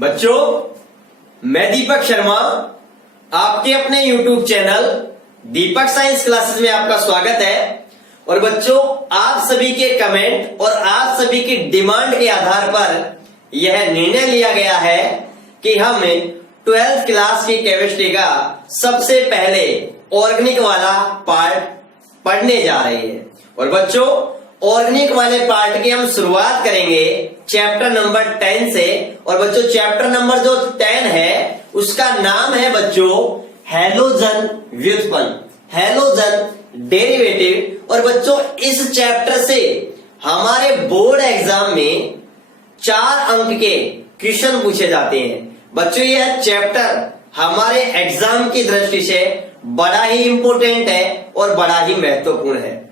बच्चों, मैं दीपक शर्मा आपके अपने YouTube चैनल दीपक साइंस क्लासेस में आपका स्वागत है। और बच्चों, आप सभी के कमेंट और आप सभी की डिमांड के आधार पर यह निर्णय लिया गया है कि हम 12th क्लास की केमिस्ट्री का सबसे पहले ऑर्गेनिक वाला पार्ट पढ़ने जा रहे हैं। और बच्चों, ऑर्गेनिक वाले पार्ट की हम शुरुआत करेंगे चैप्टर नंबर 10 से। और बच्चों, चैप्टर नंबर जो 10 है उसका नाम है बच्चों हैलोजन व्युत्पन्न, हैलोजन डेरिवेटिव। और बच्चों, इस चैप्टर से हमारे बोर्ड एग्जाम में 4 अंक के क्वेश्चन पूछे जाते हैं। बच्चों, यह चैप्टर हमारे एग्जाम की दृष्टि से बड़ा ही इंपॉर्टेंट है और बड़ा ही महत्वपूर्ण है।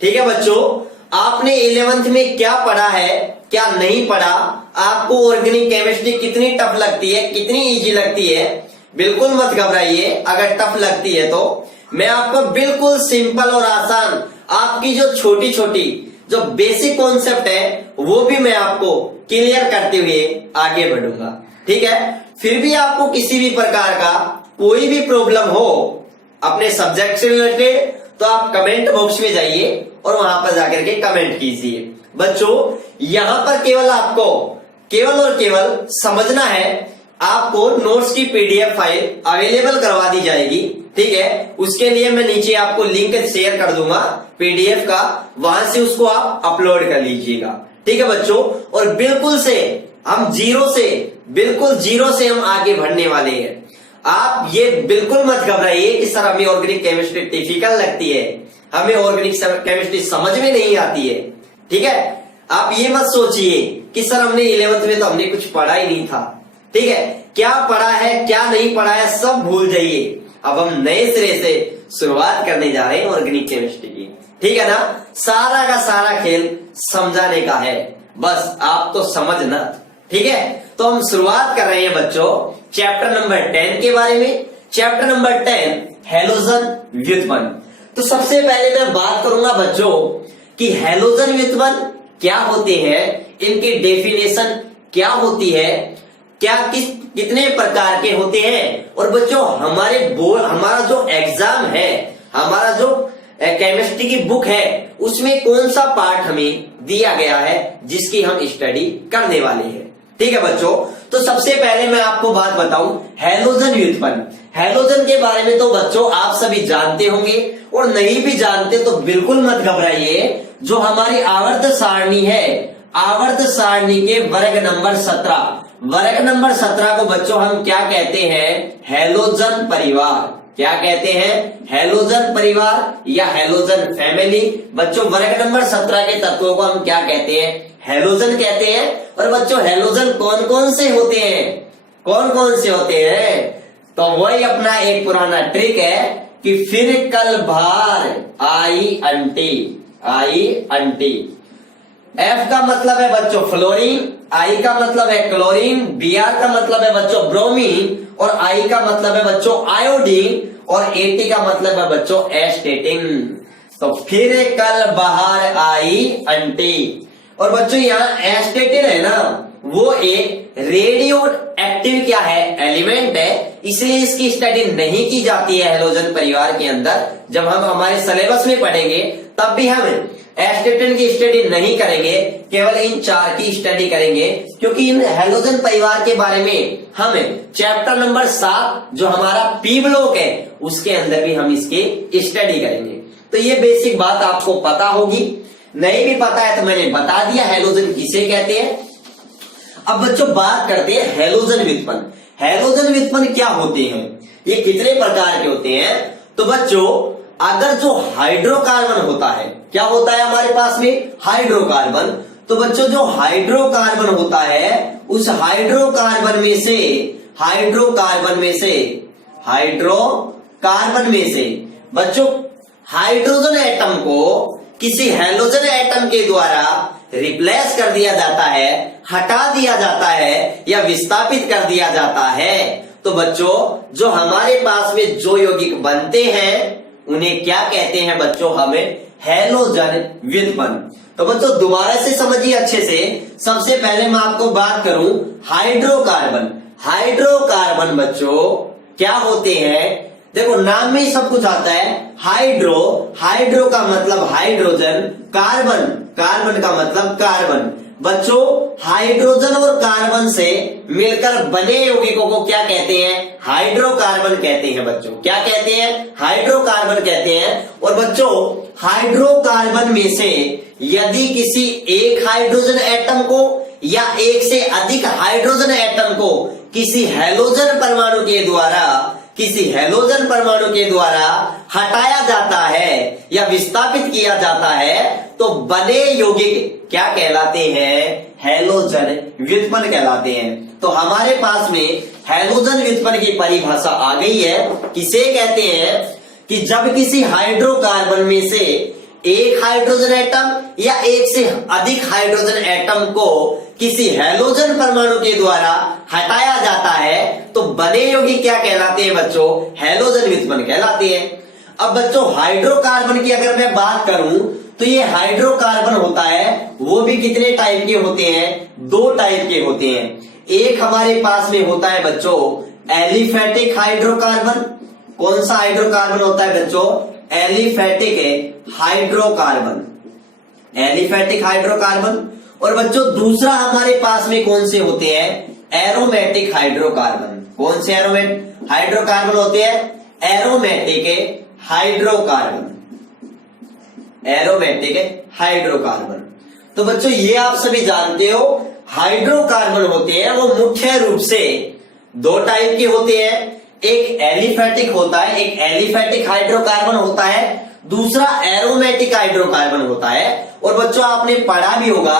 ठीक है बच्चों, आपने 11th में क्या पढ़ा है, क्या नहीं पढ़ा, आपको ऑर्गेनिक केमिस्ट्री कितनी टफ लगती है, कितनी इजी लगती है, बिल्कुल मत घबराइए। अगर टफ लगती है तो मैं आपको बिल्कुल सिंपल और आसान, आपकी जो छोटी छोटी जो बेसिक कॉन्सेप्ट है वो भी मैं आपको क्लियर करते हुए आगे बढ़ूंगा। ठीक है, फिर भी आपको किसी भी प्रकार का कोई भी प्रॉब्लम हो अपने सब्जेक्ट से रिलेटेड तो आप कमेंट बॉक्स में जाइए और वहां पर जाकर के कमेंट कीजिए। बच्चों, यहां पर केवल और केवल समझना है। आपको नोट्स की पीडीएफ फाइल अवेलेबल करवा दी जाएगी। ठीक है, उसके लिए मैं नीचे आपको लिंक शेयर कर दूंगा पीडीएफ का, वहां से उसको आप अपलोड कर लीजिएगा। ठीक है बच्चों, और बिल्कुल जीरो से हम आगे बढ़ने वाले हैं। आप ये बिल्कुल मत घबराइए कि सर हमें ऑर्गेनिक केमिस्ट्री डिफिकल्ट लगती है, हमें ऑर्गेनिक केमिस्ट्री समझ में नहीं आती है। ठीक है, आप ये मत सोचिए कि सर हमने 11th में तो हमने कुछ पढ़ा ही नहीं था। ठीक है, क्या पढ़ा है क्या नहीं पढ़ा है सब भूल जाइए। अब हम नए सिरे से शुरुआत करने जा रहे हैं ऑर्गेनिक केमिस्ट्री की। ठीक है ना, सारा का सारा खेल समझाने का है, बस आप तो समझना। ठीक है, तो हम शुरुआत कर रहे हैं बच्चों चैप्टर नंबर 10 के बारे में। चैप्टर नंबर 10 हैलोजन व्युत्पन्न। तो सबसे पहले मैं बात करूंगा बच्चों कि हैलोजन व्युत्पन्न क्या होते हैं, इनकी डेफिनेशन क्या होती है, क्या कितने प्रकार के होते हैं। और बच्चों, हमारा जो एग्जाम है, हमारा जो केमिस्ट्री की बुक है उसमें कौन सा पार्ट हमें दिया गया है जिसकी हम स्टडी करने वाले हैं। ठीक है बच्चों, तो सबसे पहले मैं आपको बात बताऊं हैलोजन व्युत्पन्न। हैलोजन के बारे में तो बच्चों आप सभी जानते होंगे, और नहीं भी जानते तो बिल्कुल मत घबराइए। जो हमारी आवर्त सारणी है, आवर्त सारणी के वर्ग नंबर 17 को बच्चों हम क्या कहते हैं, हैलोजन परिवार। क्या कहते हैं, हैलोजन परिवार या हैलोजन फैमिली। बच्चों, वर्ग नंबर 17 के तत्वों को हम क्या कहते हैं, हैलोजन कहते हैं। और बच्चों, हैलोजन कौन कौन से होते हैं, तो वही अपना एक पुराना ट्रिक है कि फिर कल भार आई अंटी। एफ का मतलब है बच्चों फ्लोरीन, आई का मतलब है क्लोरीन, बीआर का मतलब है बच्चों ब्रोमीन, और आई का मतलब है बच्चों आयोडीन, और एटी का मतलब है बच्चों एस्टेटिन। तो फिर कल बाहर आई अंटी। और बच्चों, यहाँ एस्टेटिन है ना, वो एक रेडियो एक्टिव क्या है, एलिमेंट है, इसलिए इसकी स्टडी नहीं की जाती है हैलोजन परिवार के अंदर। जब हम हमारे सिलेबस में पढ़ेंगे तब भी हम एस्टेटिन की स्टडी नहीं करेंगे, केवल इन 4 की स्टडी करेंगे, क्योंकि इन हैलोजन परिवार के बारे में हम चैप्टर नंबर 7 जो हमारा पी ब्लॉक है उसके अंदर भी हम इसकी स्टडी करेंगे। तो ये बेसिक बात आपको पता होगी, नहीं भी पता है तो मैंने बता दिया हैलोजन किसे कहते हैं। अब बच्चों बात करते हैं हैलोजन व्युत्पन्न। हैलोजन व्युत्पन्न क्या होते हैं, ये कितने प्रकार के होते हैं। तो बच्चों, अगर जो हाइड्रोकार्बन होता है, क्या होता है हमारे पास में, हाइड्रोकार्बन। तो बच्चों, जो हाइड्रोकार्बन होता है उस हाइड्रोकार्बन में से बच्चों हाइड्रोजन एटम को किसी हैलोजन एटम के द्वारा रिप्लेस कर दिया जाता है, हटा दिया जाता है या विस्थापित कर दिया जाता है। तो बच्चों, जो हमारे पास में जो यौगिक बनते हैं उन्हें क्या कहते हैं बच्चों, हमें हैलोजन व्युत्पन्न। तो बच्चों दोबारा से समझिए अच्छे से। सबसे पहले मैं आपको बात करूं हाइड्रोकार्बन। हाइड्रोकार्बन बच्चों क्या होते हैं, देखो नाम में ही सब कुछ आता है। हाइड्रो का मतलब हाइड्रोजन, कार्बन का मतलब कार्बन। बच्चों हाइड्रोजन और कार्बन से मिलकर बने यौगिकों को क्या कहते हैं, हाइड्रोकार्बन कहते हैं। बच्चों क्या कहते हैं, हाइड्रोकार्बन कहते हैं। और बच्चों हाइड्रोकार्बन में से यदि किसी एक हाइड्रोजन एटम को या एक से अधिक हाइड्रोजन एटम को किसी हैलोजन परमाणु के द्वारा हटाया जाता है या विस्थापित किया जाता है तो बने यौगिक क्या कहलाते हैं, हैलोजन व्युत्पन्न कहलाते हैं। तो हमारे पास में हैलोजन व्युत्पन्न की परिभाषा आ गई है। किसे कहते हैं कि जब किसी हाइड्रोकार्बन में से एक हाइड्रोजन एटम या एक से अधिक हाइड्रोजन एटम को किसी हैलोजन परमाणु के द्वारा हटाया जाता है तो बने यौगिक क्या कहलाते हैं बच्चों, हैलोजन व्युत्पन्न कहलाते हैं। अब बच्चों हाइड्रोकार्बन की अगर मैं बात करूं तो ये हाइड्रोकार्बन होता है वो भी कितने टाइप के होते हैं, 2 टाइप के होते हैं। एक हमारे पास में होता है बच्चों एलिफेटिक हाइड्रोकार्बन। कौन सा हाइड्रोकार्बन होता है बच्चों, एलिफेटिक हाइड्रोकार्बन। और बच्चों दूसरा हमारे पास में कौन से होते हैं, एरोमेटिक हाइड्रोकार्बन। कौन से हाइड्रोकार्बन होते हैं, एरोमेटिक हाइड्रोकार्बन। तो बच्चों ये आप सभी जानते हो हाइड्रोकार्बन होते हैं वो मुख्य रूप से 2 टाइप के होते हैं। एक एलिफेटिक होता है, एक एलिफेटिक हाइड्रोकार्बन होता है, दूसरा एरोमेटिक हाइड्रोकार्बन होता है। और बच्चों आपने पढ़ा भी होगा,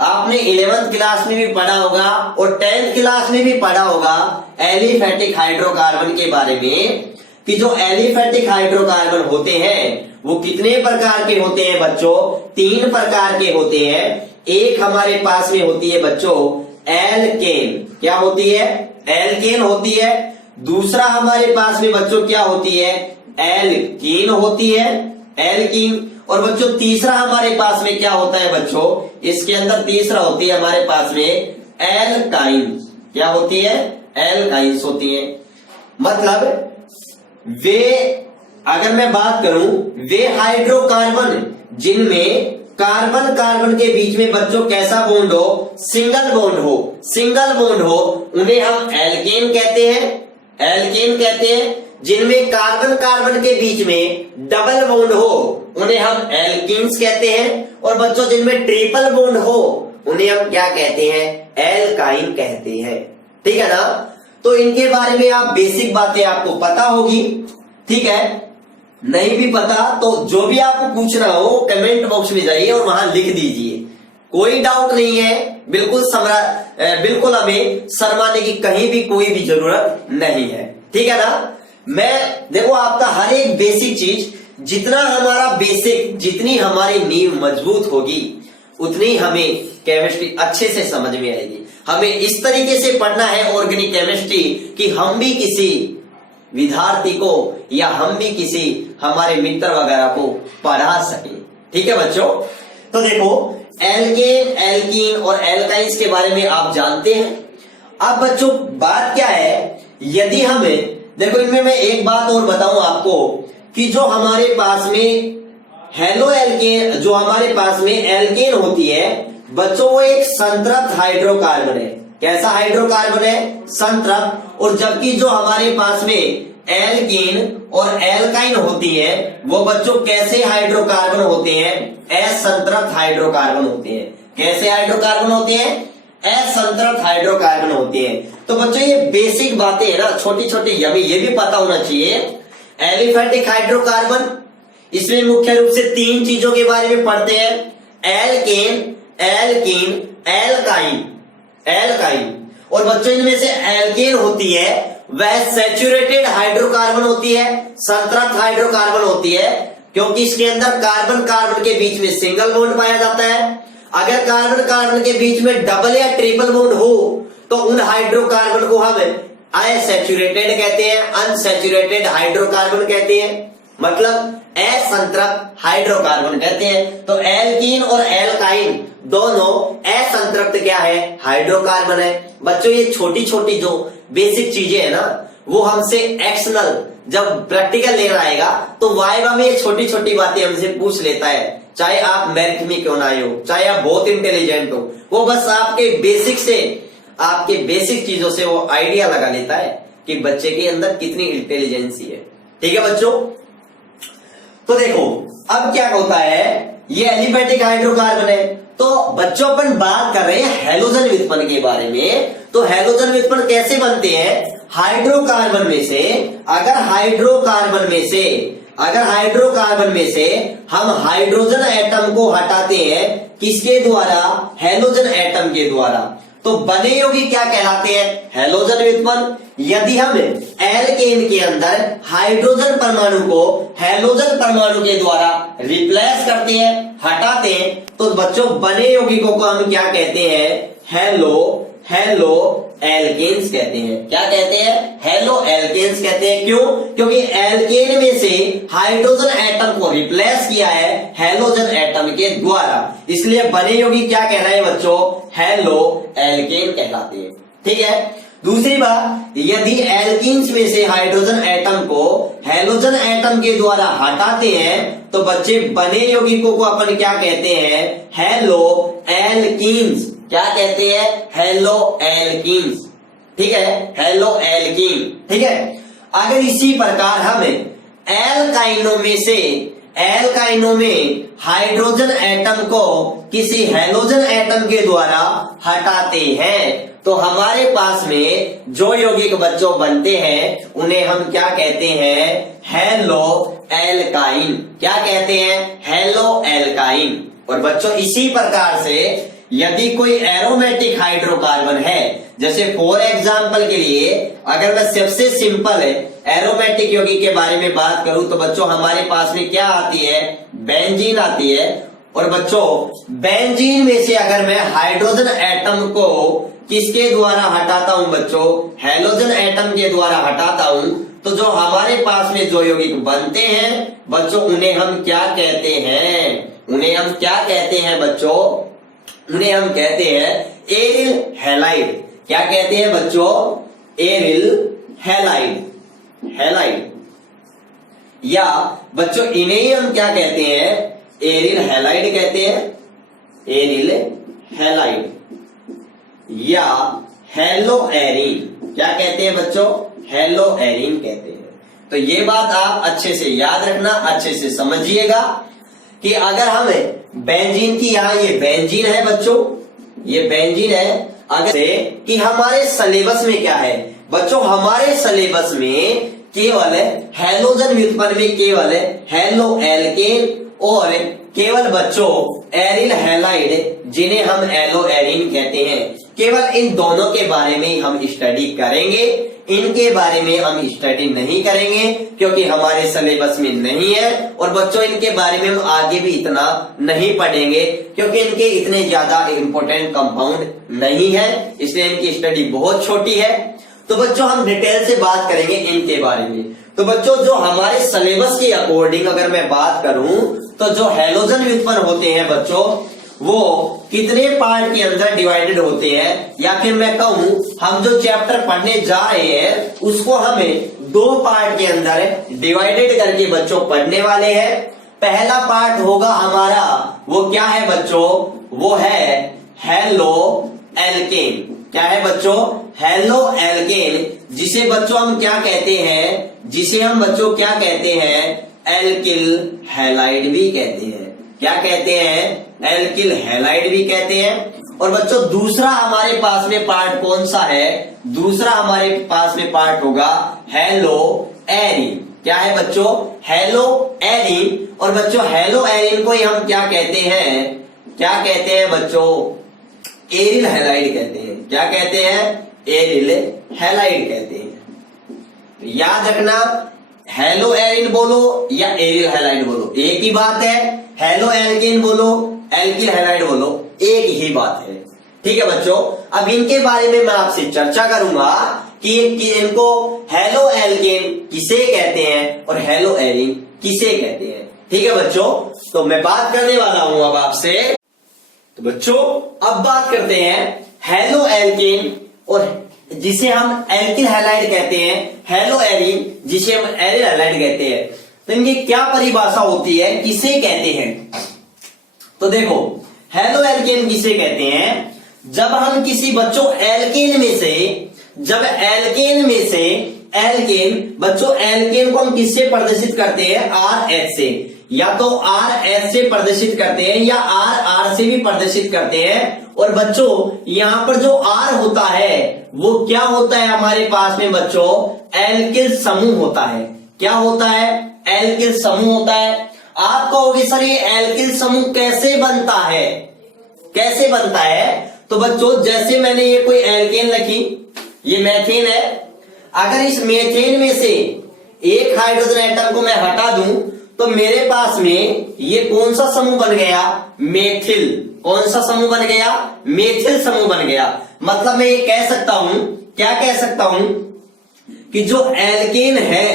आपने 11th क्लास में भी पढ़ा होगा और 10th क्लास में भी पढ़ा होगा एलिफेटिक हाइड्रोकार्बन के बारे में कि जो एलिफेटिक हाइड्रोकार्बन होते हैं वो कितने प्रकार के होते हैं बच्चों, 3 प्रकार के होते हैं। एक हमारे पास में होती है बच्चों एल्केन। क्या होती है, एल्केन होती है। दूसरा हमारे पास में बच्चों क्या होती है, एल्कीन होती है, एल्कीन। और बच्चों तीसरा हमारे पास में क्या होता है बच्चों, इसके अंदर तीसरा होती है हमारे पास में एल्काइन। क्या होती है, एल्काइंस होती है। मतलब वे, अगर मैं बात करूं, वे हाइड्रोकार्बन जिनमें कार्बन कार्बन के बीच में बच्चों कैसा बॉन्ड हो, सिंगल बॉन्ड हो, उन्हें हम एल्केन कहते हैं। जिनमें कार्बन कार्बन के बीच में डबल बॉन्ड हो उन्हें हम एल्कीन्स कहते हैं। और बच्चों जिनमें ट्रिपल बॉन्ड हो उन्हें हम क्या कहते हैं, एल्काइन कहते हैं। ठीक है ना। तो इनके बारे में आप बेसिक बातें आपको पता होगी। ठीक है, नहीं भी पता तो जो भी आपको पूछना हो कमेंट बॉक्स में जाइए और वहां लिख दीजिए, कोई डाउट नहीं है। बिल्कुल हमें शर्माने की कहीं भी कोई भी जरूरत नहीं है। ठीक है ना। मैं देखो आपका हर एक बेसिक चीज, जितनी हमारी नींव मजबूत होगी उतनी हमें केमिस्ट्री अच्छे से समझ में आएगी। हमें इस तरीके से पढ़ना है ऑर्गेनिक केमिस्ट्री कि हम भी किसी विद्यार्थी को या हम भी किसी हमारे मित्र वगैरह को पढ़ा सके। ठीक है बच्चों। तो देखो एल्केन, एल्कीन और एल्काइंस के बारे में आप जानते हैं। अब बच्चों बात क्या है, यदि हमें देखो इनमें मैं एक बात और बताऊं आपको कि जो हमारे पास में हेलो एल्केन, जो हमारे पास में एल्केन होती है बच्चों वो एक संतृप्त हाइड्रोकार्बन है। कैसा हाइड्रोकार्बन है, संतृप्त। और जबकि जो हमारे पास में एल्कीन और एल्काइन होती है वो बच्चों कैसे हाइड्रोकार्बन होते हैं, असंतृप्त हाइड्रोकार्बन होते हैं। कैसे हाइड्रोकार्बन होते हैं, असंतृप्त हाइड्रोकार्बन होते हैं। तो बच्चों ये बेसिक बातें है ना, छोटी छोटी ये भी पता होना चाहिए। एलिफेटिक हाइड्रोकार्बन, इसमें मुख्य रूप से 3 चीजों के बारे में पढ़ते हैं, एल्केन, एल्कीन, एल्काइन। और बच्चों इनमें से एल्केन होती है वह सैचुरेटेड हाइड्रोकार्बन होती है, संतृप्त हाइड्रोकार्बन होती है, क्योंकि इसके अंदर कार्बन कार्बन के बीच में सिंगल बॉन्ड पाया जाता है। अगर कार्बन कार्बन के बीच में डबल या ट्रिपल बॉन्ड हो तो उन हाइड्रोकार्बन को हम अनसैचुरेटेड कहते हैं, अनसैचुरेटेड हाइड्रोकार्बन कहते हैं। मतलब असंतृप्त हाइड्रोकार्बन कहते हैं। तो एल्कीन और एल्काइन दोनों असंतृप्त क्या है, हाइड्रोकार्बन है। बच्चों ये छोटी छोटी जो बेसिक चीजें है ना, वो हमसे एक्सटर्नल जब प्रैक्टिकल लेना आएगा तो वाइवा में ये छोटी छोटी बातें हमसे पूछ लेता है, चाहे आप मैथ में क्यों ना आए हो, चाहे आप बहुत इंटेलिजेंट हो, वो बस आपके बेसिक चीजों से वो आइडिया लगा लेता है कि बच्चे के अंदर कितनी इंटेलिजेंसी है। ठीक है बच्चों, तो देखो अब क्या होता है, ये एलिफेटिक हाइड्रोकार्बन है। तो बच्चों अपन बात कर रहे हैं हैलोजन व्युत्पन्न के बारे में। तो हैलोजन व्युत्पन्न कैसे बनते हैं, हाइड्रोकार्बन में से अगर हाइड्रोकार्बन में से हम हाइड्रोजन एटम को हटाते हैं, किसके द्वारा, हैलोजन एटम के द्वारा, तो बने यौगिक क्या कहलाते हैं, हैलोजन व्युत्पन्न। यदि हम एल्केन के अंदर हाइड्रोजन परमाणु को हैलोजन परमाणु के द्वारा रिप्लेस करते हैं, हटाते हैं, तो बच्चों बने यौगिकों को हम क्या कहते हैं, हेलो एल्केन्स कहते हैं। क्या कहते हैं, हेलो एल्केन्स कहते हैं। क्यों, क्योंकि एल्केन में से हाइड्रोजन एटम को रिप्लेस किया है हैलोजन एटम के द्वारा, इसलिए बने यौगिक क्या कह रहे हैं बच्चों, हेलो एल्केन कहलाते हैं। ठीक है, दूसरी बात, यदि एल्कीन्स में से हाइड्रोजन एटम को हैलोजन एटम के द्वारा हटाते हैं तो बच्चे बने यौगिकों को अपन क्या कहते हैं, हेलो एल्कीन्स। क्या कहते हैं, हेलो एल्कीन्स। ठीक है, हेलो एल्कीन। ठीक है, अगर इसी प्रकार हम एल्काइनों में हाइड्रोजन एटम को किसी हैलोजन एटम के द्वारा हटाते हैं तो हमारे पास में जो यौगिक बच्चों बनते हैं उन्हें हम क्या कहते हैं, हेलो एल्काइन। क्या कहते हैं, हेलो एल्काइन। और बच्चों इसी प्रकार से यदि कोई एरोमेटिक हाइड्रोकार्बन है, जैसे फॉर एग्जाम्पल के लिए अगर मैं सबसे सिंपल एरोमेटिक यौगिक के बारे में बात करूं तो बच्चों हमारे पास में क्या आती है, बेंजीन आती है। और बच्चों बेंजीन में से अगर मैं हाइड्रोजन एटम को किसके द्वारा हटाता हूं बच्चों, हैलोजन एटम के द्वारा हटाता हूं, तो जो हमारे पास में जो यौगिक बनते हैं बच्चों उन्हें हम क्या कहते हैं, बच्चों उन्हें हम कहते हैं एरिल हैलाइड। क्या कहते हैं बच्चों, एरिल हैलाइड। या बच्चों इन्हें ही हम क्या कहते हैं, एरिल हैलाइड कहते हैं, एरिल हैलाइड या हेलो एरीन। क्या कहते हैं बच्चों, हेलो एरीन कहते हैं। तो ये बात आप अच्छे से याद रखना, अच्छे से समझिएगा कि अगर हम बेंजीन की, यहां ये बेंजीन है बच्चों, ये बेंजीन है, अगर से कि हमारे सिलेबस में क्या है बच्चों, हमारे सिलेबस में केवल हैलोजन व्युत्पन्न में केवल हेलो एल्केन और केवल बच्चों एरिल हैलाइड जिन्हें हम एलो एरीन कहते हैं, केवल इन दोनों के बारे में हम स्टडी करेंगे। इनके बारे में हम स्टडी नहीं करेंगे क्योंकि हमारे सिलेबस में नहीं है। और बच्चों इनके बारे में हम आगे भी इतना नहीं पढ़ेंगे क्योंकि इनके इतने ज्यादा इंपॉर्टेंट कंपाउंड नहीं है, इसलिए इनकी स्टडी बहुत छोटी है। तो बच्चों हम डिटेल से बात करेंगे इनके बारे में। तो बच्चों जो हमारे सिलेबस के अकॉर्डिंग अगर मैं बात करूं तो जो हैलोजन व्युत्पन्न होते हैं बच्चों वो कितने पार्ट के अंदर डिवाइडेड होते हैं, या फिर मैं कहूं हम जो चैप्टर पढ़ने जा रहे हैं उसको हमें 2 पार्ट के अंदर डिवाइडेड करके बच्चों पढ़ने वाले हैं। पहला पार्ट होगा हमारा, वो क्या है बच्चों, वो है हेलो एल्केन। क्या है बच्चों, हेलो एल्केन, जिसे बच्चों हम क्या कहते हैं, जिसे हम बच्चों क्या कहते हैं, एल्किल हैलाइड भी कहते हैं। क्या कहते हैं, एल्किल हैलाइड भी कहते हैं। और बच्चों दूसरा हमारे पास में पार्ट कौन सा है, दूसरा हमारे पास में पार्ट होगा हेलो एरीन। क्या है बच्चों, हेलो एरीन। और बच्चों हेलो एरीन को ही हम क्या कहते हैं बच्चों, एरिल हैलाइड कहते हैं। क्या कहते हैं, एरिल हैलाइड कहते हैं। याद रखना, हेलो एरीन बोलो या एरिल हैलाइड बोलो एक ही बात है, हेलो एल्केन बोलो एल्किल हैलाइड बोलो एक ही बात है। ठीक है बच्चों, अब इनके बारे में मैं आपसे चर्चा करूंगा कि इनको हेलो एल्केन किसे कहते हैं और हेलो एरीन किसे कहते हैं। ठीक है बच्चों, तो मैं बात करने वाला हूं अब आपसे। तो बच्चों अब बात करते हैं हेलो एल्केन और जिसे हम एल्किल हैलाइड कहते हैं, हेलो एरिन जिसे हम एरिल हैलाइड कहते हैं। तो इनकी क्या परिभाषा होती है, किसे कहते हैं। तो देखो हेलो एल्केन किसे कहते हैं, जब हम किसी बच्चों एल्केन में से, जब एल्केन में से एल्केन बच्चों एल्केन को हम किससे प्रदर्शित करते हैं, आर एच से, या तो आर एच से प्रदर्शित करते हैं या आर आर से भी प्रदर्शित करते हैं। और बच्चों यहां पर जो आर होता है वो क्या होता है हमारे पास में बच्चों, एल्किल समूह होता है। क्या होता है, एल्किल समूह होता है। आप कहोगे सर ये एल्किल समूह कैसे बनता है, कैसे बनता है। तो बच्चों जैसे मैंने ये कोई एल्केन रखी, ये मेथेन है, अगर इस मेथेन में से एक हाइड्रोजन एटम को मैं हटा दूं तो मेरे पास में ये कौन सा समूह बन गया, मेथिल। कौन सा समूह बन गया, मेथिल समूह बन गया। मतलब मैं ये कह सकता हूं, क्या कह सकता हूं कि जो एल्केन है,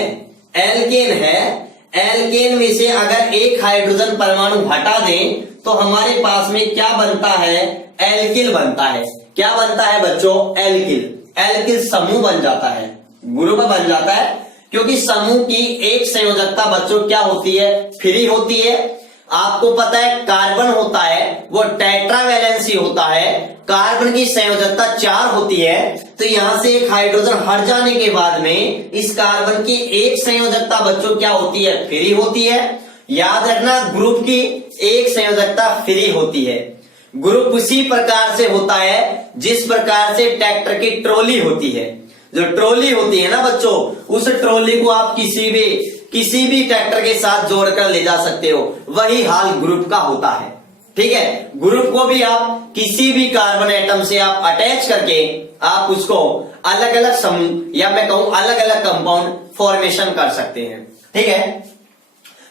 एल्केन है, एल्केन में से अगर एक हाइड्रोजन परमाणु हटा दें तो हमारे पास में क्या बनता है, एल्किल बनता है। क्या बनता है बच्चों, एल्किल। एल्किल समूह बन जाता है, ग्रुप बन जाता है, क्योंकि समूह की एक संयोजकता बच्चों क्या होती है, फ्री होती है। आपको पता है कार्बन होता है वो टेट्रावैलेंसी होता है, कार्बन की संयोजकता 4 होती है। तो यहां से एक हाइड्रोजन हट जाने के बाद में इस कार्बन की एक संयोजकता बच्चों क्या होती है, फ्री होती है। याद रखना ग्रुप की एक संयोजकता फ्री होती है। ग्रुप उसी प्रकार से होता है जिस प्रकार से ट्रैक्टर की ट्रॉली होती है। जो ट्रॉली होती है ना बच्चों, उस ट्रॉली को आप किसी भी ट्रैक्टर के साथ जोड़कर ले जा सकते हो, वही हाल ग्रुप का होता है। ठीक है, ग्रुप को भी आप किसी भी कार्बन एटम से आप अटैच करके आप उसको अलग अलग समूह या मैं कहूं अलग अलग कंपाउंड फॉर्मेशन कर सकते हैं। ठीक है,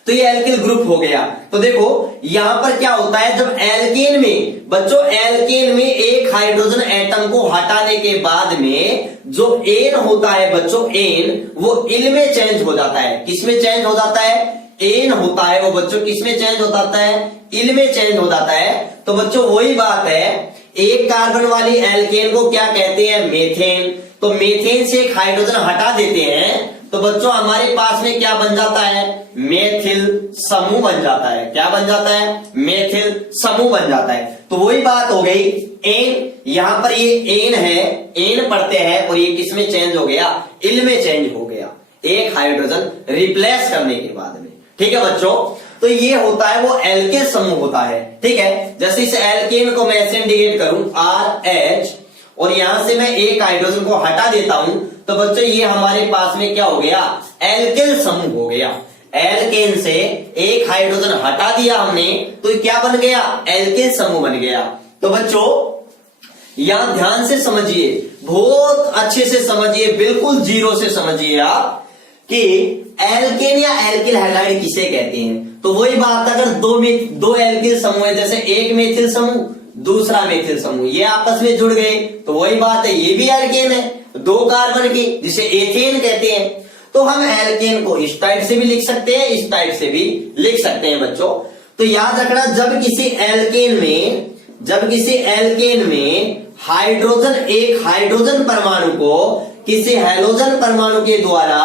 तो ये एल्किल ग्रुप हो गया। तो देखो यहां पर क्या होता है, जब एल्केन में बच्चों एल्केन में एक हाइड्रोजन एटम को हटाने के बाद में जो एन होता है बच्चों, एन वो इल में चेंज हो जाता है। किसमें चेंज हो जाता है, एन होता है वो बच्चों किसमें चेंज हो जाता है, इल में चेंज हो जाता है। तो बच्चों वही बात है, एक कार्बन वाली एल्केन को क्या कहते हैं, मेथेन। तो मेथेन से एक हाइड्रोजन हटा देते हैं तो बच्चों हमारे पास में क्या बन जाता है, मेथिल समूह बन जाता है। क्या बन जाता है, मेथिल समूह बन जाता है। तो वही बात हो गई, एन यहां पर ये एन है, एन पढ़ते हैं और ये किसमें चेंज हो गया, इल में चेंज हो गया एक हाइड्रोजन रिप्लेस करने के बाद में। ठीक है बच्चों, तो ये होता है वो एल्केन समूह होता है। ठीक है, जैसे इस एल्केन को मैं ऐसे इंडिकेट करूं आर एच और यहां से मैं एक हाइड्रोजन को हटा देता हूं तो बच्चों ये हमारे पास में क्या हो गया, एल्किल समूह हो गया। एल्केन से एक हाइड्रोजन हटा दिया हमने तो क्या बन गया, एल्किल समूह बन गया। तो बच्चों यहां ध्यान से समझिए, बहुत अच्छे से समझिए, बिल्कुल जीरो से समझिए आप कि एल्केन या एल्किल हैलाइड किसे कहते हैं। तो वही बात, अगर दो एल्किल समूह है, जैसे एक मेथिल समूह दूसरा मेथिल समूह, ये आपस में जुड़ गए तो वही बात है, ये भी एल्केन है, 2 कार्बन की, जिसे एथेन कहते हैं। तो हम एल्केन को इस टाइप से भी लिख सकते हैं, इस टाइप से भी लिख सकते हैं बच्चों। तो याद रखना, जब किसी एल्केन में हाइड्रोजन, एक हाइड्रोजन परमाणु को किसी हैलोजन परमाणु के द्वारा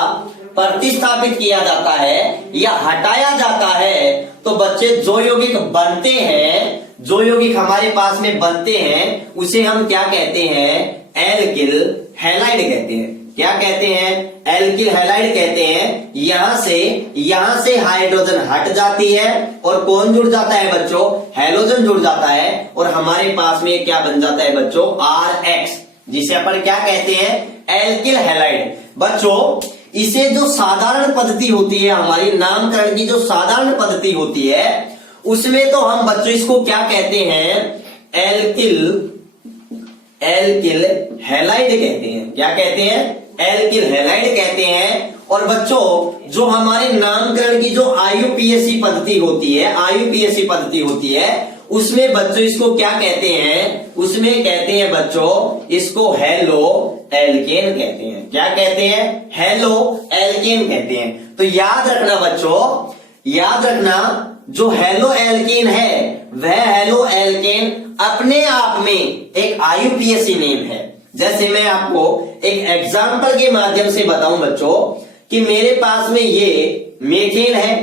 प्रतिस्थापित किया जाता है या हटाया जाता है तो बच्चे जो यौगिक बनते हैं, जो यौगिक हमारे पास में बनते हैं उसे हम क्या कहते हैं, एल्किल हैलाइड कहते हैं। क्या कहते हैं, एल्किल हैलाइड कहते हैं। यहां से हाइड्रोजन हट जाती है और कौन जुड़ जाता है बच्चों, हैलोजन जुड़ जाता है और हमारे पास में क्या बन जाता है बच्चों, आर एक्स, जिसे अपन क्या कहते हैं, एल्किल हैलाइड। बच्चों इसे जो साधारण पद्धति होती है, हमारी नामकरण की जो साधारण पद्धति होती है उसमें तो हम बच्चों इसको क्या कहते हैं, एल्किल हैलाइड कहते हैं। क्या कहते हैं, एल्किल हैलाइड कहते हैं। और बच्चों जो हमारे नामकरण की जो आईयूपीएसी पद्धति होती है उसमें बच्चों इसको क्या कहते हैं, उसमें कहते हैं बच्चों इसको हेलो एल्केन कहते हैं। क्या कहते हैं, हेलो एल्केन कहते हैं। तो याद रखना बच्चों, याद रखना जो हेलो एल्केन है वह हेलो एल्केन अपने आप में एक आईयूपीएसी नेम है। जैसे मैं आपको एक एग्जांपल के माध्यम से बताऊं बच्चों कि मेरे पास में ये मीथेन है।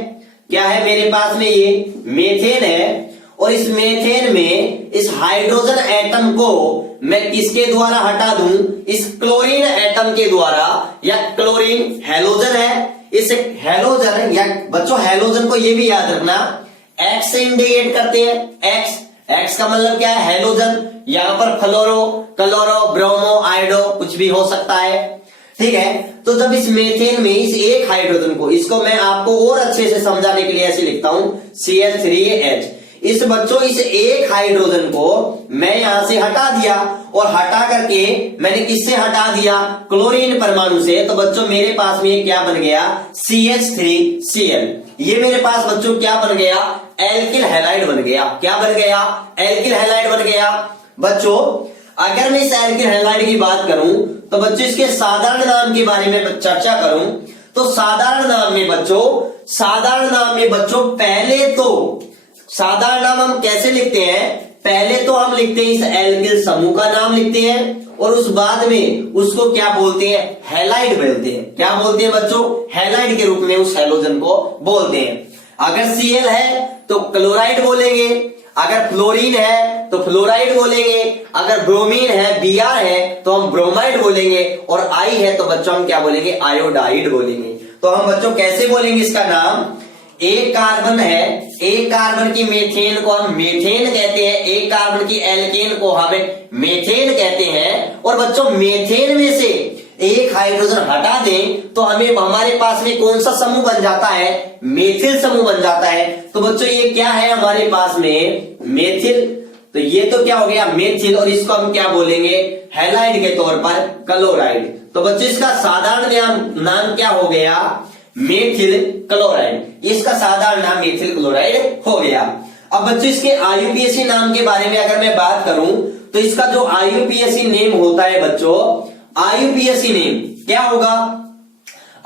क्या है मेरे पास में? ये मीथेन है और इस मीथेन में इस हाइड्रोजन एटम को मैं किसके द्वारा हटा दूं? इस क्लोरीन एटम के द्वारा, या क्लोरीन हैलोजन है, इस हैलोजन या बच्चों हैलोजन को ये भी याद रखना एक्स से इंडिकेट करते हैं। एक्स, एक्स का मतलब क्या है? हैलोजन। यहां पर फ्लोरो, क्लोरो, ब्रोमो, आयोडो कुछ भी हो सकता है, ठीक है। तो जब इस मीथेन में इस एक हाइड्रोजन को, इसको मैं आपको और अच्छे से समझाने के लिए ऐसे लिखता हूं Cl3H। इस बच्चों इस एक हाइड्रोजन को मैं यहां से हटा दिया और हटा करके मैंने किससे हटा दिया? क्लोरीन परमाणु से। तो बच्चों मेरे पास में ये क्या बन गया? CH3Cl। ये मेरे पास बच्चों क्या बन गया? एल्किल हैलाइड बन गया। क्या बन गया? एल्किल हैलाइड बन गया। बच्चों अगर मैं इस एल्किल हैलाइड की बात करूं तो बच्चों इसके साधारण नाम के बारे में चर्चा करूं तो साधारण नाम में बच्चों पहले तो साधारण नाम हम कैसे लिखते हैं? पहले तो हम लिखते हैं इस एल्किल समूह का नाम लिखते हैं और उस बाद में उसको क्या बोलते हैं? हैलाइड बोलते हैं। क्या बोलते हैं बच्चों? हैलाइड के रूप में उस हैलोजन को बोलते हैं। अगर Cl है तो क्लोराइड बोलेंगे, अगर फ्लोरीन है तो फ्लोराइड बोलेंगे, अगर ब्रोमीन है, Br है तो हम ब्रोमाइड बोलेंगे और I है तो बच्चों हम क्या बोलेंगे? आयोडाइड बोलेंगे। तो हम बच्चों कैसे बोलेंगे इसका नाम? एक कार्बन है, एक कार्बन की मीथेन को हम मीथेन कहते हैं, एक कार्बन की एल्केन को हमें मीथेन कहते हैं। और बच्चों मीथेन में से एक हाइड्रोजन हटा दें तो हमें हमारे पास में कौन सा समूह बन जाता है? मेथिल समूह बन जाता है। तो बच्चों ये क्या है हमारे पास में? मेथिल। तो ये तो क्या हो गया? मेथिल। और इसको हम क्या बोलेंगे? हैलाइड के तौर पर क्लोराइड। तो बच्चों इसका साधारण नाम क्या हो गया? Methyl chloride. इसका साधारण नाम मेथिल क्लोराइड हो गया। अब बच्चों इसके आईयूपीएसी नाम के बारे में अगर मैं बात करूं तो इसका जो आईयूपीएसी नेम होता है बच्चों, आईयूपीएसी नेम क्या होगा?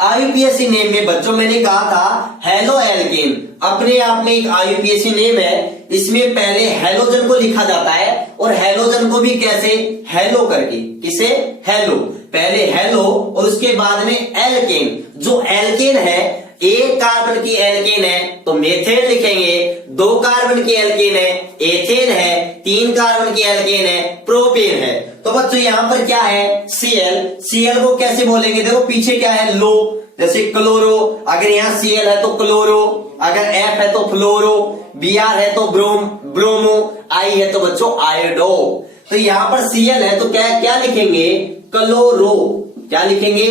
आईयूपीएसी नेम में बच्चों मैंने कहा था हेलो एल्केन अपने आप में एक आईयूपीएसी नेम है। इसमें पहले हेलोजन को लिखा जाता है और हेलोजन को भी कैसे? हेलो करके। किसे? हेलो। पहले हेलो और उसके बाद में एल्केन। जो एल्केन है, एक कार्बन की एल्केन है तो मेथेन लिखेंगे, दो कार्बन की एल्केन है एथेन है, तीन कार्बन की एल्केन है प्रोपेन है। तो बच्चों यहां पर क्या है? Cl को कैसे बोलेंगे? देखो पीछे क्या है? लो। जैसे क्लोरो, अगर यहाँ Cl है तो क्लोरो, अगर F है तो फ्लोरो, Br है तो ब्रोमो, I है तो बच्चों आयोडो। तो यहाँ पर Cl है तो क्या लिखेंगे? क्लोरो। क्या लिखेंगे?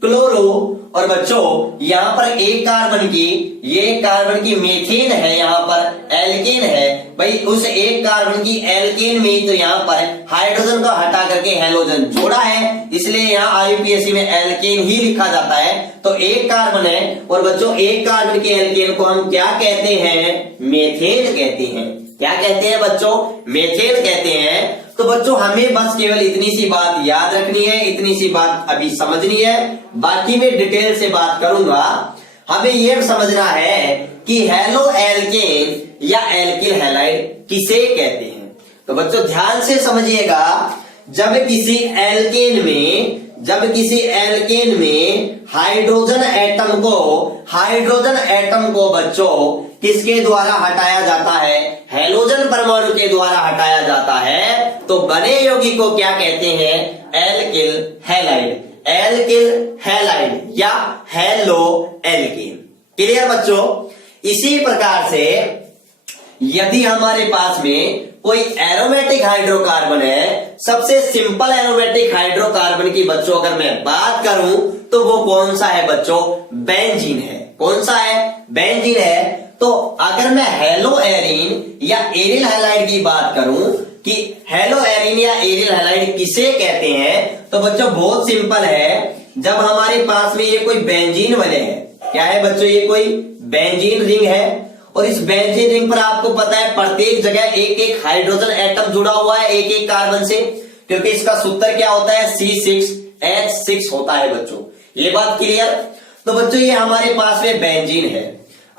क्लोरो। और बच्चों यहां पर एक कार्बन की, ये कार्बन की मीथेन है, यहां पर एल्केन है भाई, उस एक कार्बन की एल्केन में तो यहां पर हाइड्रोजन को हटा करके हेलोजन जोड़ा है, इसलिए यहां आईयूपीएसी में एल्केन ही लिखा जाता है। तो एक कार्बन है और बच्चों एक कार्बन की एल्केन को हम क्या कहते हैं? मेथेन कहते हैं। क्या कहते हैं बच्चों? मेथेन कहते हैं। तो बच्चों हमें बस केवल इतनी सी बात याद रखनी है, इतनी सी बात अभी समझनी है, बाकी में डिटेल से बात करूंगा। हमें यह समझना है कि हेलो एल्केन या एल्किल हैलाइड किसे कहते हैं। तो बच्चों ध्यान से समझिएगा, जब किसी एल्केन में हाइड्रोजन एटम को बच्चों किसके द्वारा हटाया जाता है? हेलोजन परमाणु के द्वारा हटाया जाता है, तो बने यौगिक को क्या कहते हैं? एल्किल हैलाइड या हेलो एल्केन। क्लियर बच्चों? इसी प्रकार से यदि हमारे पास में कोई एरोमेटिक हाइड्रोकार्बन है, सबसे सिंपल एरोमेटिक हाइड्रोकार्बन की बच्चों अगर मैं बात करूं तो वो कौन सा है बच्चों? बेंजीन है। कौन सा है? बेंजीन है। तो अगर मैं हेलो एरीन या एरिल हैलाइड की बात करूं कि हेलो एरीन या एरिल हैलाइड किसे कहते हैं, तो बच्चों बहुत सिंपल है। जब हमारे पास में ये कोई बेंजीन बने हैं, क्या है बच्चों? ये कोई बेंजीन रिंग है और इस बेंजीन रिंग पर आपको पता है प्रत्येक जगह एक एक हाइड्रोजन एटम जुड़ा हुआ है एक एक कार्बन से, क्योंकि इसका सूत्र क्या होता है? C6H6 होता है बच्चों। ये बात क्लियर? तो बच्चों ये हमारे पास में बेंजीन है।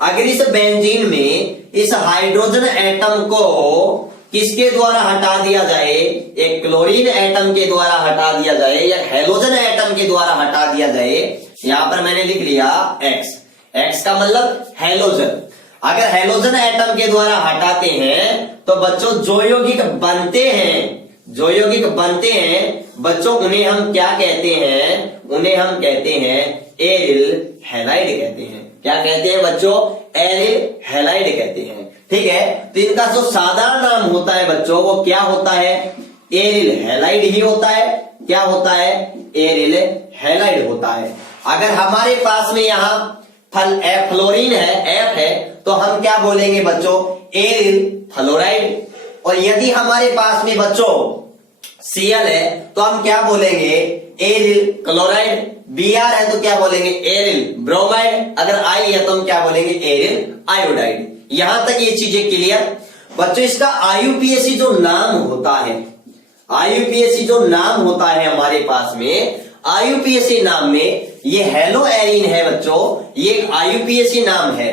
अगर इस बेंजीन में इस हाइड्रोजन एटम को किसके द्वारा हटा दिया जाए, एक क्लोरीन एटम के द्वारा हटा दिया जाए या हेलोजन एटम के द्वारा हटा दिया जाए, यहां पर मैंने लिख लिया एक्स, एक्स का मतलब हेलोजन। अगर हेलोजन एटम के द्वारा हटाते हैं तो बच्चों जो यौगिक बनते हैं, जो यौगिक बनते हैं बच्चों, उन्हें हम क्या कहते हैं, उन्हें हम कहते हैं एरिल हैलाइड कहते हैं। क्या कहते हैं बच्चों, एरिल हैलाइड कहते हैं। ठीक है, तो इनका जो साधारण नाम होता है बच्चों वो क्या होता है, एरिल हैलाइड ही होता है। क्या होता है, एरिल हैलाइड होता है। अगर हमारे पास में यहाँ फ्लोरीन है, एफ है, तो हम क्या बोलेंगे बच्चों, एरिल फ्लोराइड। और यदि हमारे पास में बच्चों Cl है तो हम क्या बोलेंगे, एरिल क्लोराइड। Br है तो क्या बोलेंगे, एरिल ब्रोमाइड। अगर I है तो हम क्या बोलेंगे, एरिल आयोडाइड। यहां तक ये चीजें क्लियर बच्चों। इसका IUPAC जो नाम होता है, IUPAC जो नाम होता है हमारे पास में, IUPAC नाम में ये हेलो एरिन है बच्चों, ये IUPAC नाम है।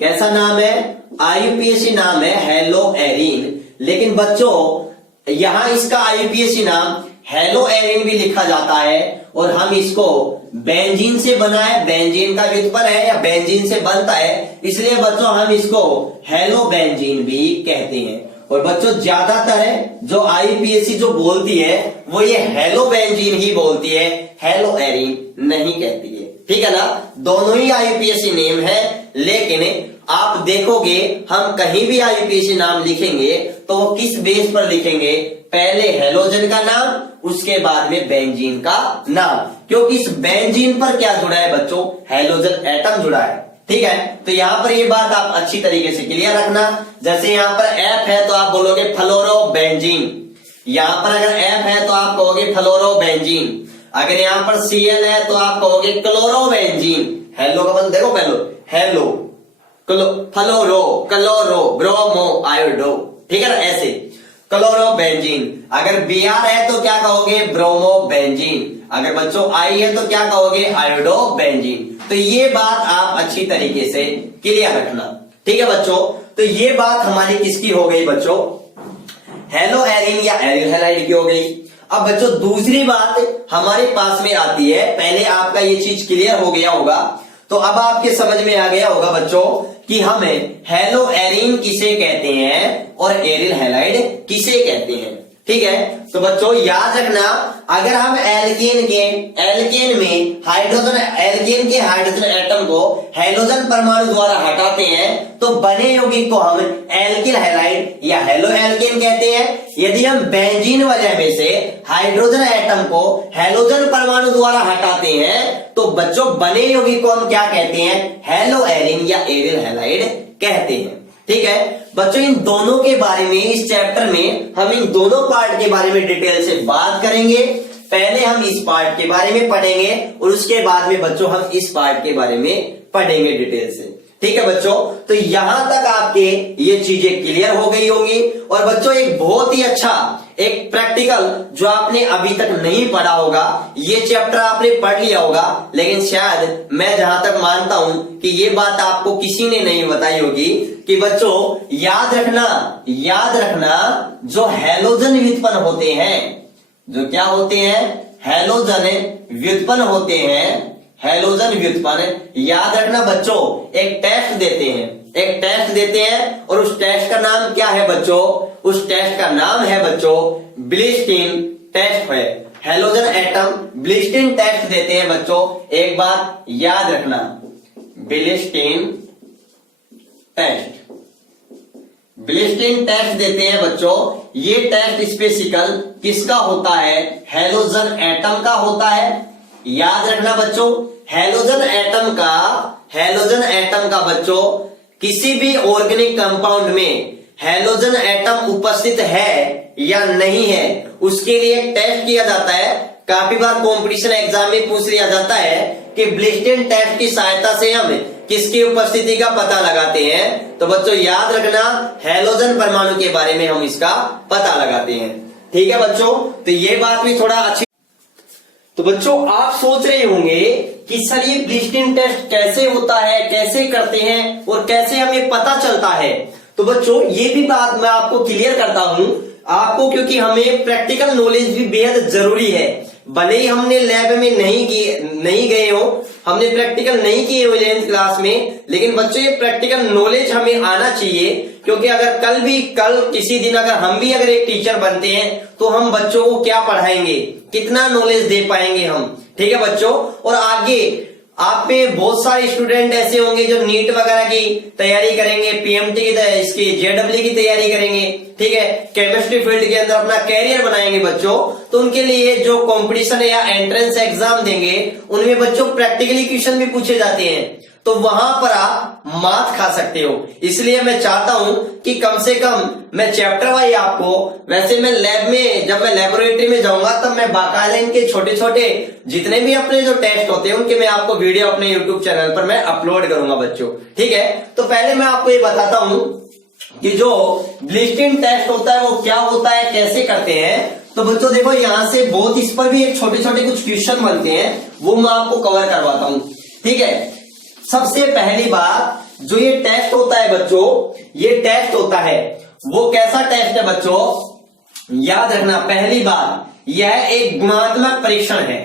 कैसा नाम है, IUPAC नाम है हेलो एरिन। लेकिन बच्चों यहां इसका IUPAC नाम हेलो एरिन भी लिखा जाता है और हम इसको बेंजीन से बना है, बेंजीन का व्युत्पन्न है या बेंजीन से बनता है, इसलिए बच्चों हम इसको हेलो बेंजीन भी कहते हैं। और बच्चों ज्यादातर है जो IUPAC जो बोलती है वो ये हेलो बेंजीन ही बोलती है, हेलो एरिन नहीं कहती है। ठीक है ना, दोनों ही IUPAC नेम है। लेकिन आप देखोगे हम कहीं भी IUPAC नाम लिखेंगे तो वो किस बेस पर लिखेंगे, पहले हेलोजन का नाम, उसके बाद में बेंजीन का नाम, क्योंकि इस बेंजीन पर क्या जुड़ा है बच्चों, हेलोजन एटम जुड़ा है। ठीक है, तो यहां पर ये बात आप अच्छी तरीके से क्लियर रखना। जैसे यहां पर F है तो आप बोलोगे फ्लोरोबेंजीन, यहां पर अगर F है तो आप कहोगे फ्लोरोबेंजीन। अगर यहां पर Cl है तो आप कहोगे क्लोरोबेंजीन। हेलो का मतलब देखो, पहले हेलो, फ्लोरो, क्लोरो, ब्रोमो, आयोडो। ठीक है ना, ऐसे क्लोरोबेंजीन। अगर Br है तो क्या कहोगे, ब्रोमोबेंजीन। अगर बच्चों I है तो क्या कहोगे, आयोडोबेंजीन। तो ये बात आप अच्छी तरीके से क्लियर रखना। ठीक है बच्चों, तो ये बात हमारी किसकी हो गई बच्चों, हेलो एरिन या एरिल हैलाइड की हो गई। अब बच्चों दूसरी बात हमारे पास में आती है, पहले आपका ये चीज क्लियर हो गया होगा तो अब आपके समझ में आ गया होगा बच्चों कि हमें हेलो एरिन किसे कहते हैं और एरिल हैलाइड किसे कहते हैं। ठीक है, तो बच्चों याद रखना, अगर हम एल्केन में एल्केन के हाइड्रोजन एटम को हेलोजन परमाणु द्वारा हटाते हैं तो बने यौगिक को हम एल्किल हैलाइड या हेलो एल्केन कहते हैं। यदि हम बेंजीन वजह में से हाइड्रोजन एटम को हेलोजन परमाणु द्वारा हटाते हैं तो बच्चों बने यौगिक को हम क्या कहते हैं, हेलो एरिन या एरिल हैलाइड कहते हैं। ठीक है बच्चों, इन दोनों के बारे में इस चैप्टर में हम इन दोनों पार्ट के बारे में डिटेल से बात करेंगे। पहले हम इस पार्ट के बारे में पढ़ेंगे और उसके बाद में बच्चों हम इस पार्ट के बारे में पढ़ेंगे डिटेल से। ठीक है बच्चों, तो यहां तक आपके ये चीजें क्लियर हो गई होंगी। और बच्चों एक बहुत ही अच्छा एक प्रैक्टिकल जो आपने अभी तक नहीं पढ़ा होगा, ये चैप्टर आपने पढ़ लिया होगा लेकिन शायद मैं जहां तक मानता हूं कि ये बात आपको किसी ने नहीं बताई होगी कि बच्चों याद रखना जो हेलोजन व्युत्पन्न होते हैं, जो क्या होते हैं, हेलोजन व्युत्पन्न होते हैं, हेलोजन व्युत्पन्न। याद रखना बच्चों एक टेस्ट देते हैं और उस टेस्ट का नाम क्या है बच्चों, उस टेस्ट का नाम है बच्चों ब्लिस्टिन टेस्ट है। हेलोजन एटम ब्लिस्टिन टेस्ट देते हैं बच्चों, एक बात याद रखना, ब्लिस्टिन टेस्ट देते हैं बच्चों। ये टेस्ट स्पेसिकल किसका होता है, हेलोजन एटम का होता है। याद रखना बच्चों हेलोजन एटम का बच्चों किसी भी ऑर्गेनिक कंपाउंड में हेलोजन एटम उपस्थित है या नहीं है उसके लिए टेस्ट किया जाता है। काफी बार कंपटीशन एग्जाम में पूछ लिया जाता है कि ब्लिस्टिन टेस्ट की सहायता से हम किसकी उपस्थिति का पता लगाते हैं। तो बच्चों याद रखना हेलोजन परमाणु के बारे में हम इसका पता लगाते हैं। ठीक है बच्चों, तो ये बात भी थोड़ा अच्छी। तो बच्चों आप सोच रहे होंगे कि सर ये ब्लिस्टिंग टेस्ट कैसे होता है, कैसे करते हैं और कैसे हमें पता चलता है। तो बच्चों ये भी बात मैं आपको क्लियर करता हूं आपको, क्योंकि हमें प्रैक्टिकल नॉलेज भी बेहद जरूरी है। भले ही हमने लैब में नहीं गए हो, हमने प्रैक्टिकल नहीं किए हो 11th क्लास में, लेकिन बच्चों ये प्रैक्टिकल नॉलेज हमें आना चाहिए। क्योंकि अगर कल किसी दिन अगर हम भी अगर एक टीचर बनते हैं तो हम बच्चों को क्या पढ़ाएंगे, कितना नॉलेज दे पाएंगे हम। ठीक है बच्चों, और आगे आप में बहुत सारे स्टूडेंट ऐसे होंगे जो नीट वगैरह की तैयारी करेंगे, पीएमटी की इसकी जेडब्ल्यू की तैयारी करेंगे, ठीक है, केमिस्ट्री फील्ड के अंदर अपना कैरियर बनाएंगे बच्चों। तो उनके लिए जो कंपटीशन है या एंट्रेंस एग्जाम देंगे उनमें बच्चों प्रैक्टिकली क्वेश्चन भी पूछे जाते हैं, तो वहां पर आप मात खा सकते हो। इसलिए मैं चाहता हूं कि कम से कम मैं चैप्टर वाइज आपको, वैसे मैं लैब में जब मैं लेबोरेटरी में जाऊंगा तब मैं बाकायदा इनके छोटे छोटे जितने भी अपने जो टेस्ट होते हैं उनके मैं आपको वीडियो अपने यूट्यूब चैनल पर मैं अपलोड करूंगा बच्चों। ठीक है, तो पहले मैं आपको ये बताता हूं कि जो ब्लिस्टिंग टेस्ट होता है वो क्या होता है, कैसे करते हैं। तो बच्चों देखो यहां से बहुत इस पर भी एक छोटे छोटे कुछ क्वेश्चन बनते हैं, वो मैं आपको कवर करवाता हूं। ठीक है, सबसे पहली बात जो ये टेस्ट होता है बच्चों, ये टेस्ट होता है वो कैसा टेस्ट है बच्चों, याद रखना पहली बात यह एक गुणात्मक परीक्षण है।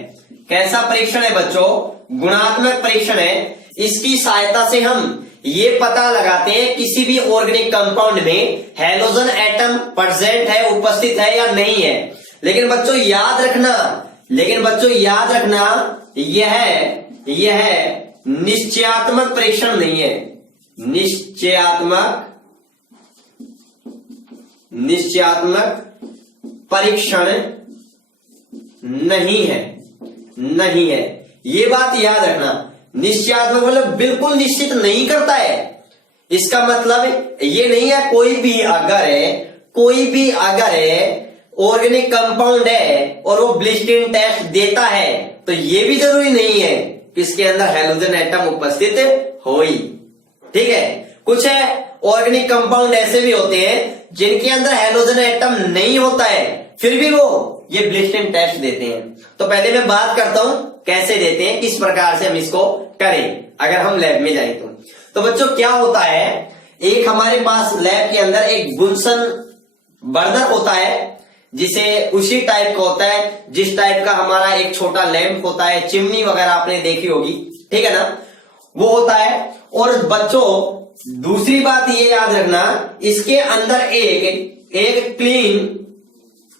कैसा परीक्षण है बच्चों, गुणात्मक परीक्षण है। इसकी सहायता से हम ये पता लगाते हैं किसी भी ऑर्गेनिक कंपाउंड में हैलोजन एटम प्रेजेंट है, उपस्थित है या नहीं है। लेकिन बच्चों याद रखना यह निश्चयात्मक परीक्षण नहीं है, निश्चयात्मक परीक्षण नहीं है, ये बात याद रखना। निश्चयात्मक मतलब बिल्कुल निश्चित नहीं करता है। इसका मतलब ये नहीं है कोई भी अगर ऑर्गेनिक कंपाउंड है और वो ब्लिस्टिंग टेस्ट देता है तो ये भी जरूरी नहीं है कि इसके अंदर हैलोजन एटम उपस्थित हो ही। ठीक है, कुछ है ऑर्गेनिक कंपाउंड ऐसे भी होते हैं जिनके अंदर हैलोजन एटम नहीं होता है, फिर भी वो ये ब्लिस्टिंग टेस्ट देते हैं। तो पहले मैं बात करता हूं कैसे देते हैं, किस प्रकार से हम इसको करें अगर हम लैब में जाएं तो बच्चों क्या होता है, एक हमारे पास लैब के अंदर एक बुनसन बर्नर होता है, जिसे उसी टाइप का होता है जिस टाइप का हमारा एक छोटा लैंप होता है, चिमनी वगैरह आपने देखी होगी, ठीक है ना, वो होता है। और बच्चों दूसरी बात ये याद रखना, इसके अंदर एक क्लीन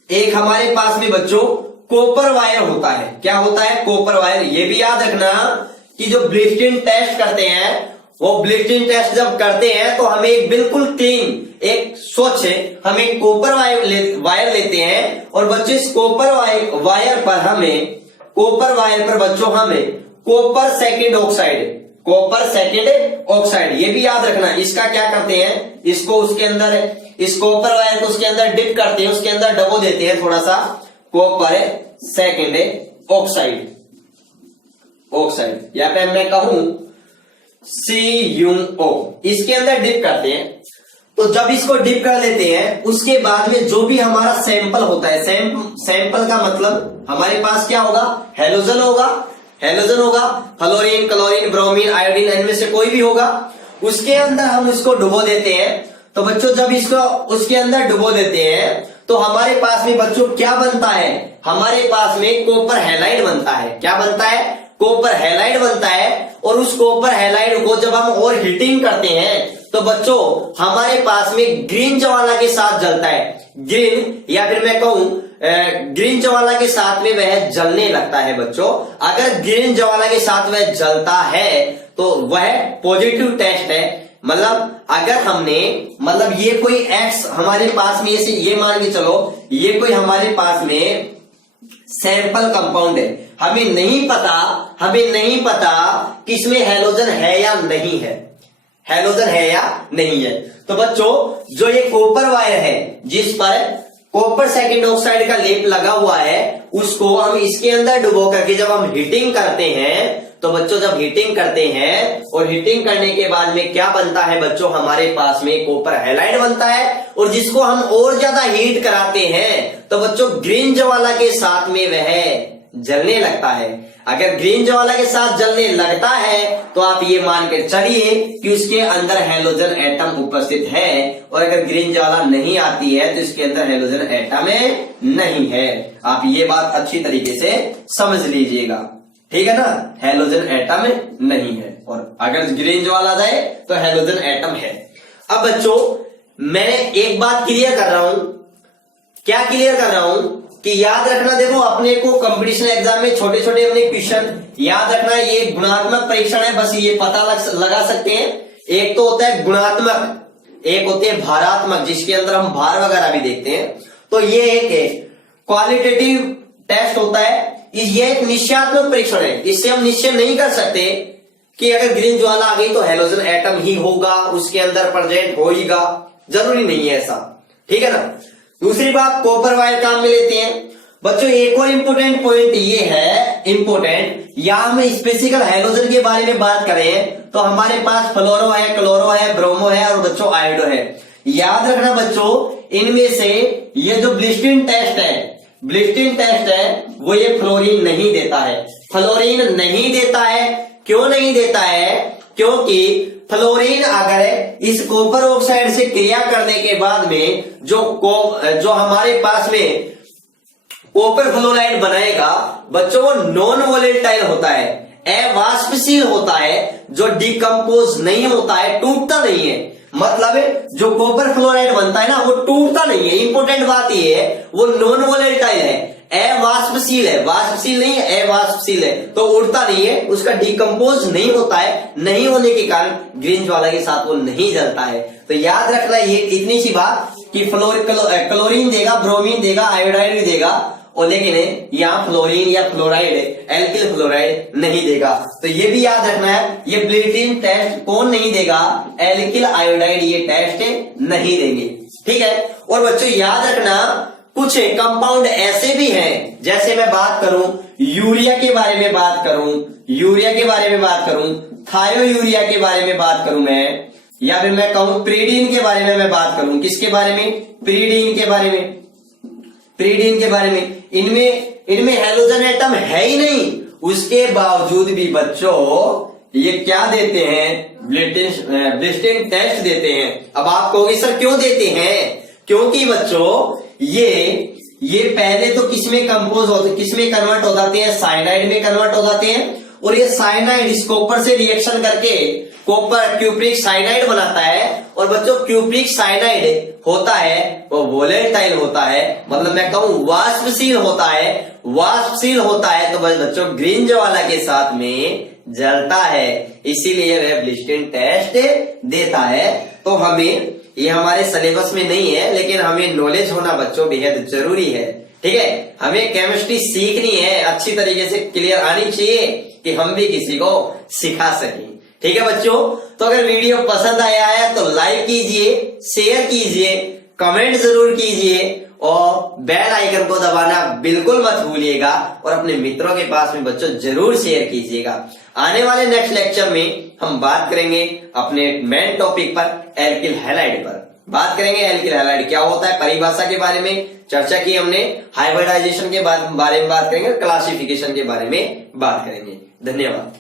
एक हमारे में में बच्चों कॉपर वायर होता है। क्या होता है, कॉपर वायर। ये भी याद रखना कि जो ब्लिस्टिंग टेस्ट करते हैं, वो ब्लिस्टिंग टेस्ट जब करते हैं तो हमें एक बिल्कुल क्लीन एक स्वच्छ हमें कॉपर वायर लेते हैं, और बच्चों इस कॉपर वायर पर बच्चों हमें कॉपर सेकेंड ऑक्साइड, ये भी याद रखना। इसका क्या करते हैं, इसको उसके अंदर इस कॉपर वायर को उसके अंदर डिप करते हैं, उसके अंदर डबो देते हैं थोड़ा सा कॉपर सेकेंड ऑक्साइड या पे मैं कहूं CuO, इसके अंदर डिप करते हैं। तो जब इसको डिप कर लेते हैं उसके बाद में जो भी हमारा सैंपल होता है, सैंपल का मतलब हमारे पास क्या होगा, हैलोजन होगा, फ्लोरीन, क्लोरीन, ब्रोमीन, आयोडीन, इनमें से कोई भी होगा, उसके अंदर हम इसको डुबो देते हैं। तो बच्चों जब इसको उसके अंदर डुबो देते हैं तो हमारे पास में बच्चों क्या बनता है, हमारे पास में कॉपर हैलाइड बनता है। क्या बनता है, कॉपर हैलाइड बनता है। और उस कॉपर हैलाइड को जब हम और हीटिंग करते हैं तो बच्चों हमारे पास में ग्रीन ज्वाला के साथ जलता है, ग्रीन या फिर मैं कहूं ग्रीन ज्वाला के साथ में वह जलने लगता है। बच्चों अगर ग्रीन ज्वाला के साथ वह जलता है तो वह पॉजिटिव टेस्ट है। मतलब अगर हमने ये कोई एक्स हमारे पास में ये मान के चलो, ये कोई हमारे पास में सैंपल कंपाउंड है, हमें नहीं पता कि इसमें हैलोजन है या नहीं है, तो बच्चों जो ये कॉपर वायर है जिस पर कॉपर सेकेंड ऑक्साइड का लेप लगा हुआ है, उसको हम इसके अंदर डुबो करके जब हम हीटिंग करते हैं, तो बच्चों जब हीटिंग करते हैं और हीटिंग करने के बाद में क्या बनता है बच्चों, हमारे पास में कॉपर हैलाइड बनता है। और जिसको हम और ज्यादा हीट कराते हैं तो बच्चों ग्रीन ज्वाला के साथ में वह जलने लगता है। अगर ग्रीन ज्वाला के साथ जलने लगता है तो आप ये मान कर चलिए कि उसके अंदर हैलोजन एटम उपस्थित है, और अगर ग्रीन ज्वाला नहीं आती है तो इसके अंदर हैलोजन एटम नहीं है। आप ये बात अच्छी तरीके से समझ लीजिएगा, ठीक है ना। हैलोजन एटम नहीं है, और अगर ग्रीन ज्वाला जाए तो हैलोजन एटम है। अब बच्चों मैं एक बात क्लियर कर रहा हूं, क्या क्लियर कर रहा हूं कि याद रखना, देखो अपने को कंपटीशन एग्जाम में छोटे छोटे अपने क्वेश्चन याद रखना, ये गुणात्मक परीक्षण है, बस ये पता लगा सकते हैं। एक तो होता है गुणात्मक, एक होते हैं भारात्मक, जिसके अंदर हम भार वगैरह भी देखते हैं। तो ये एक क्वालिटेटिव टेस्ट होता है, ये एक निश्चयात्मक परीक्षण है। इससे हम निश्चय नहीं कर सकते कि अगर ग्रीन ज्वाला आ गई तो हैलोजन एटम ही होगा, उसके अंदर प्रेजेंट होगा, जरूरी नहीं है ऐसा, ठीक है ना। दूसरी बात, कॉपर वायर काम में लेते हैं। बच्चों एक और इंपोर्टेंट पॉइंट ये है, इंपोर्टेंट, यहां हम स्पेसिफिकल हैलोजन के बारे में बात करें तो हमारे पास फ्लोरो है, क्लोरो है, ब्रोमो है और बच्चों आयोडो है। याद रखना बच्चों, इनमें से ये जो ब्लिस्टिन टेस्ट है वो ये फ्लोरीन नहीं देता है, फ्लोरीन नहीं देता है। क्यों नहीं देता है? क्योंकि फ्लोरीन अगर इस कॉपर ऑक्साइड से क्रिया करने के बाद में जो हमारे पास में कॉपर फ्लोराइड बनाएगा बच्चों, वो नॉन वोलेटाइल होता है, अवाष्पशील होता है, जो डिकम्पोज नहीं होता है, टूटता नहीं है। मतलब जो कॉपर फ्लोराइड बनता है ना, वो टूटता नहीं है। इंपोर्टेंट बात ये है, वो नॉन वोलेटाइल है, अवाष्पशील है, वाष्पशील नहीं है, अवाष्पशील है, तो उड़ता नहीं है, उसका डिकम्पोज नहीं होता है। नहीं होने के कारण ग्रीन ज्वाला के साथ वो नहीं जलता है। तो याद रखना ये इतनी सी बात कि क्लोरीन देगा, ब्रोमीन देगा, आयोडाइड भी देगा, और लेकिन यहाँ फ्लोरीन या फ्लोराइड, एल्किल फ्लोराइड नहीं देगा। तो ये भी याद रखना है, ये ब्लिस्टिन टेस्ट कौन नहीं देगा? एल्किल आयोडाइड ये टेस्ट नहीं देंगे, ठीक है। और बच्चों याद रखना, कुछ कंपाउंड ऐसे भी हैं, जैसे मैं बात करूं यूरिया के बारे में बात करूं, थायोयूरिया के बारे में बात करूं मैं, या फिर मैं कहूं प्रीडीन के बारे में मैं बात करूं। किसके बारे में? प्रीडीन के बारे में। इनमें हैलोजन एटम है ही नहीं, उसके बावजूद भी बच्चों ये क्या देते हैं? ब्लिस्टिन टेस्ट देते हैं। अब आप कहोगे सर क्यों देते हैं? क्योंकि बच्चों ये पहले तो किसमें कन्वर्ट हो जाते हैं? साइनाइड में कन्वर्ट हो जाते हैं, और ये साइनाइड इस कॉपर से रिएक्शन करके कॉपर क्यूप्रिक साइनाइड बनाता है। और बच्चों क्यूप्रिक साइनाइड होता है वो वोलेटाइल होता है, मतलब मैं कहूं वाष्पशील होता है। तो बच्चों ग्रीन ज्वाला के साथ में जलता है, इसीलिए वह ब्लिस्टिन टेस्ट देता है। तो हमें ये हमारे सिलेबस में नहीं है, लेकिन हमें नॉलेज होना बच्चों बेहद जरूरी है, ठीक है। हमें केमिस्ट्री सीखनी है, अच्छी तरीके से क्लियर आनी चाहिए कि हम भी किसी को सिखा सकें, ठीक है बच्चों। तो अगर वीडियो पसंद आया है तो लाइक कीजिए, शेयर कीजिए, कमेंट जरूर कीजिए, और बेल आइकन को दबाना बिल्कुल मत भूलिएगा, और अपने मित्रों के पास में बच्चों जरूर शेयर कीजिएगा। आने वाले नेक्स्ट लेक्चर में हम बात करेंगे अपने मेन टॉपिक पर, एल्किल हैलाइड पर बात करेंगे। एल्किल हैलाइड क्या होता है, परिभाषा के बारे में चर्चा की हमने, हाइब्रिडाइजेशन के बारे में बात करेंगे, क्लासिफिकेशन के बारे में बात करेंगे। धन्यवाद।